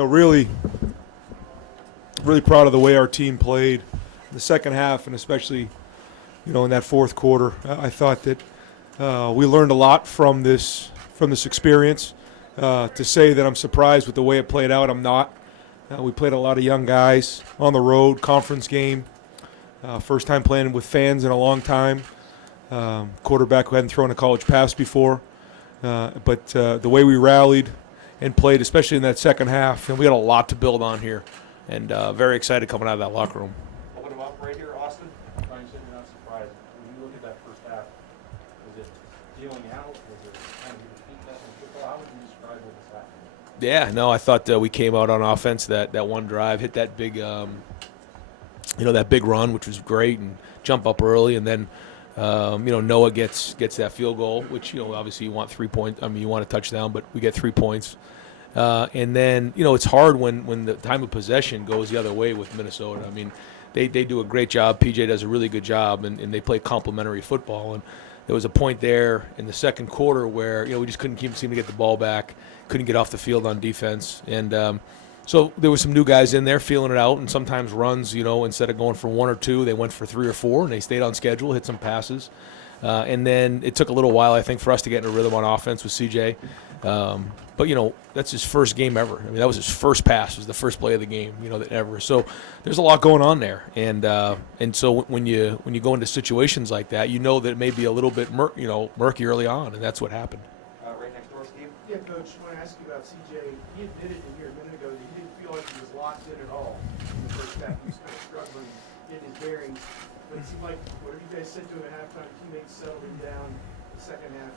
really, really proud of the way our team played in the second half, and especially, in that fourth quarter. I thought that we learned a lot from this experience. To say that I'm surprised with the way it played out, I'm not. We played a lot of young guys on the road, conference game, first time playing with fans in a long time. Quarterback who hadn't thrown a college pass before. But the way we rallied and played, especially in that second half, and we had a lot to build on here. And very excited coming out of that locker room. Open them up right here, Austin. Brian said you're not surprised. When you look at that first half, was it dealing out? Was it kind of repeat that in football? How would you describe what was happening? Yeah, no, I thought we came out on offense that one drive, hit that big, that big run, which was great, and jump up early, and then, Noah gets that field goal, which obviously you want 3 points. I mean, you want a touchdown, but we get 3 points. And then, it's hard when the time of possession goes the other way with Minnesota. I mean, they do a great job. PJ does a really good job, and they play complementary football. And there was a point there in the second quarter where, we just couldn't seem to get the ball back, couldn't get off the field on defense. And so there were some new guys in there feeling it out, and sometimes runs, instead of going for 1 or 2, they went for 3 or 4, and they stayed on schedule, hit some passes. And then it took a little while, I think, for us to get in a rhythm on offense with CJ. But that's his first game ever. I mean, that was his first pass. It was the first play of the game, that ever. So there's a lot going on there, and so when you go into situations like that, that it may be a little bit murky early on, and that's what happened. Right next door, Steve. Yeah, Coach. I want to ask you about CJ. He admitted in here a minute ago that he didn't feel like he was locked in at all in the first half. He was kind of struggling, getting his bearings. But it seemed like whatever you guys said to him at halftime, teammates settled him down. The second half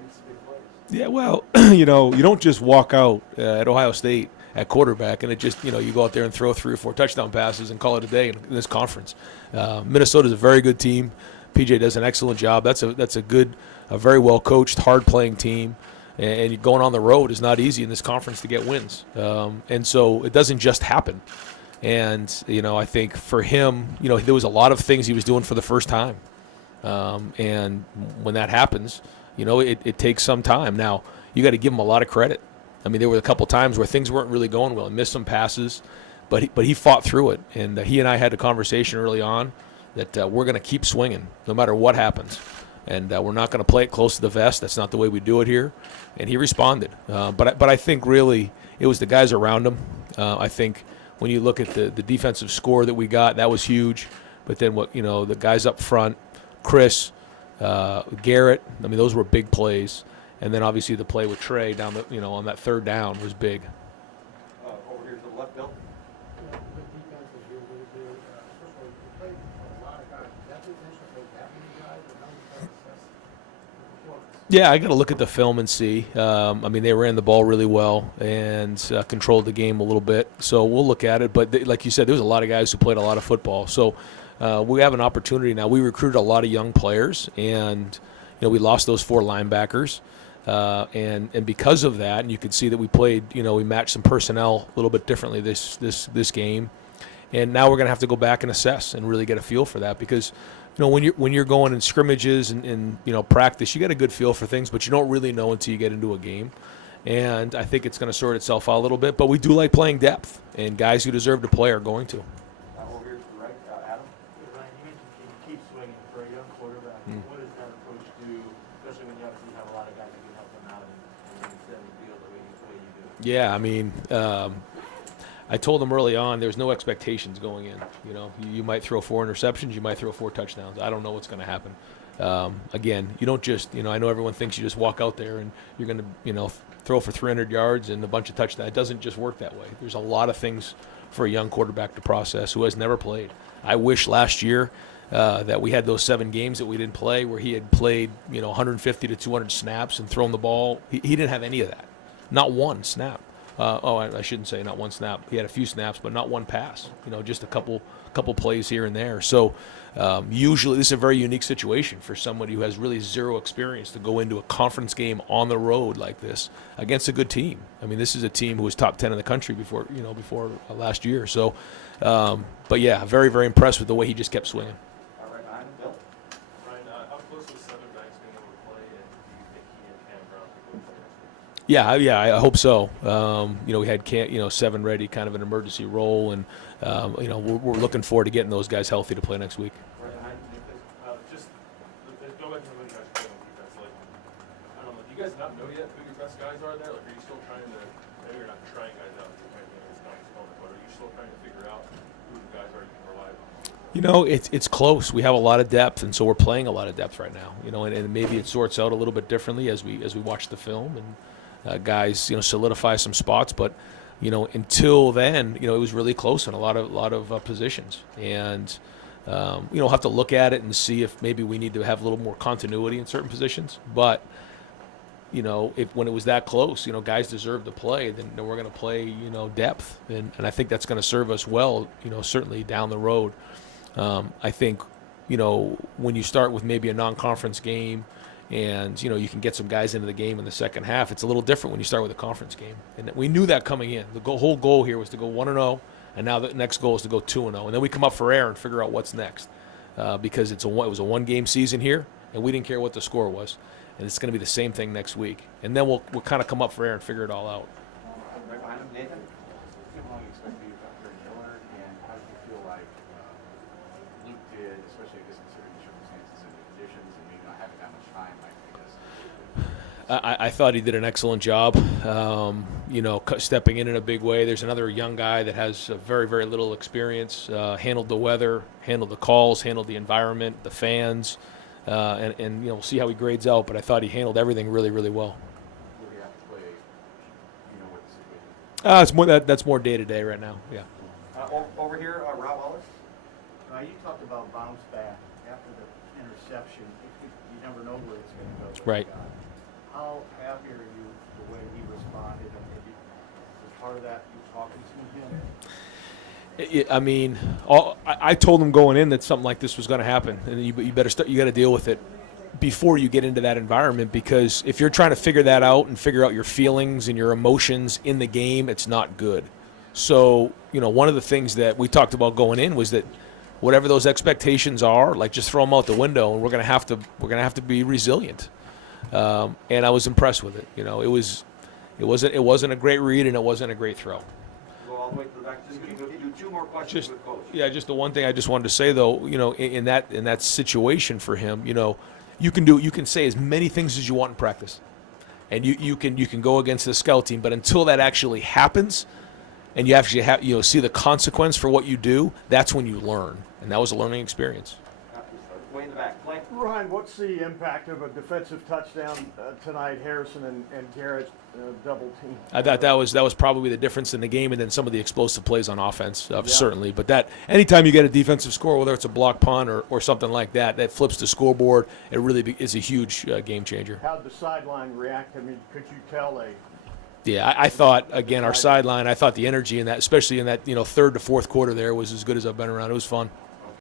made some big plays. Yeah, well, you don't just walk out at Ohio State at quarterback and it just, you go out there and throw 3 or 4 touchdown passes and call it a day in this conference. Minnesota's a very good team. PJ does an excellent job. That's a very well coached, hard playing team. And going on the road is not easy in this conference to get wins. And so it doesn't just happen. And, I think for him, there was a lot of things he was doing for the first time. And when that happens, it takes some time. Now, you got to give him a lot of credit. I mean, there were a couple times where things weren't really going well. He missed some passes, but he fought through it. And he and I had a conversation early on that we're going to keep swinging no matter what happens. And we're not going to play it close to the vest. That's not the way we do it here. And he responded. But I think really it was the guys around him. I think when you look at the defensive score that we got, that was huge. But then the guys up front, Chris, Garrett, I mean, those were big plays. And then obviously the play with Trey down on that third down was big. Over here to the left, Bill. Yeah, I got to look at the film and see. I mean, they ran the ball really well and controlled the game a little bit. So we'll look at it. But like you said, there's a lot of guys who played a lot of football. So we have an opportunity now. We recruited a lot of young players, and we lost those 4 linebackers. And because of that, and you could see that we played, we matched some personnel a little bit differently this game. And now we're going to have to go back and assess and really get a feel for that because when you're going in scrimmages and practice, you get a good feel for things, but you don't really know until you get into a game. And I think it's going to sort itself out a little bit, but we do like playing depth, and guys who deserve to play are going to. Over here to the right, Adam. Ryan, you mentioned you keep swinging for a young quarterback. What does that approach do, especially when you obviously have a lot of guys that can help them out and set the field the way you do? Yeah, I mean, I told them early on there's no expectations going in. You might throw 4 interceptions, you might throw 4 touchdowns. I don't know what's going to happen. Again, you don't just, I know everyone thinks you just walk out there and you're going to, throw for 300 yards and a bunch of touchdowns. It doesn't just work that way. There's a lot of things for a young quarterback to process who has never played. I wish last year that we had those 7 games that we didn't play where he had played, 150 to 200 snaps and thrown the ball. He didn't have any of that. Not one snap. I shouldn't say not one snap. He had a few snaps, but not one pass. Just a couple plays here and there. So usually this is a very unique situation for somebody who has really zero experience to go into a conference game on the road like this against a good team. I mean, this is a team who was top 10 in the country before last year. So, but yeah, very, very impressed with the way he just kept swinging. All right, behind him, Bill. Ryan, how close was Southern Banks being able to play, and do you think he and Cam Brown could go play? Yeah, I hope so. We had 7 ready, kind of an emergency role, and we're looking forward to getting those guys healthy to play next week. Right, and just go back to what you guys playing on defense. Like, I don't know, do you guys not know yet who your best guys are there? Like, are you still trying to? Maybe you're not trying guys out. You're trying to it's not spelling, but are you still trying to figure out who the guys are you can rely on? It's close. We have a lot of depth, and so we're playing a lot of depth right now. And maybe it sorts out a little bit differently as we watch the film and guys solidify some spots. But until then, it was really close in a lot of positions, and we'll have to look at it and see if maybe we need to have a little more continuity in certain positions. But if when it was that close, guys deserve to play, then we're going to play depth, and I think that's going to serve us well. Certainly down the road. I think, when you start with maybe a non-conference game and, you can get some guys into the game in the second half, it's a little different when you start with a conference game. And we knew that coming in. The whole goal here was to go 1-0, and now the next goal is to go 2-0. And then we come up for air and figure out what's next because it was a one-game season here, and we didn't care what the score was. And it's going to be the same thing next week. And then we'll kind of come up for air and figure it all out. Right behind him, Nathan. How long you expect you after Miller, and how did you feel like Luke did, especially I guess considering the circumstances and the conditions, and maybe not having that much time, I guess. I thought he did an excellent job, stepping in a big way. There's another young guy that has very, very little experience, handled the weather, handled the calls, handled the environment, the fans, and we'll see how he grades out. But I thought he handled everything really, really well. Will he have to play, with the situation? It's more that's more day to day right now. Yeah. Over here, Rob Wallace. You talked about bounce back after the interception. You never know where it's going to go. Right. How happy are you the way he responded? And maybe was part of that you talking to him? I told him going in that something like this was going to happen, and you better start. You got to deal with it before you get into that environment, because if you're trying to figure that out and figure out your feelings and your emotions in the game, it's not good. So, one of the things that we talked about going in was that whatever those expectations are, like just throw them out the window, and we're gonna have to be resilient. And I was impressed with it. It wasn't a great read, and it wasn't a great throw. Go all the way to the back. Just do 2 more questions with Coach. Yeah, just the one thing I just wanted to say though, in that situation for him, you can say as many things as you want in practice, and you can go against the scout team, but until that actually happens, and you actually see the consequence for what you do, that's when you learn, and that was a learning experience. Way in the back. Play. Ryan, what's the impact of a defensive touchdown tonight? Harrison and Garrett double team. I thought that was probably the difference in the game, and then some of the explosive plays on offense, certainly. But that anytime you get a defensive score, whether it's a block punt or something like that, that flips the scoreboard. It really is a huge game changer. How'd the sideline react? I mean, could you tell Yeah, I thought, again, our sideline, I thought the energy in that, especially in that 3rd to 4th quarter there, was as good as I've been around. It was fun.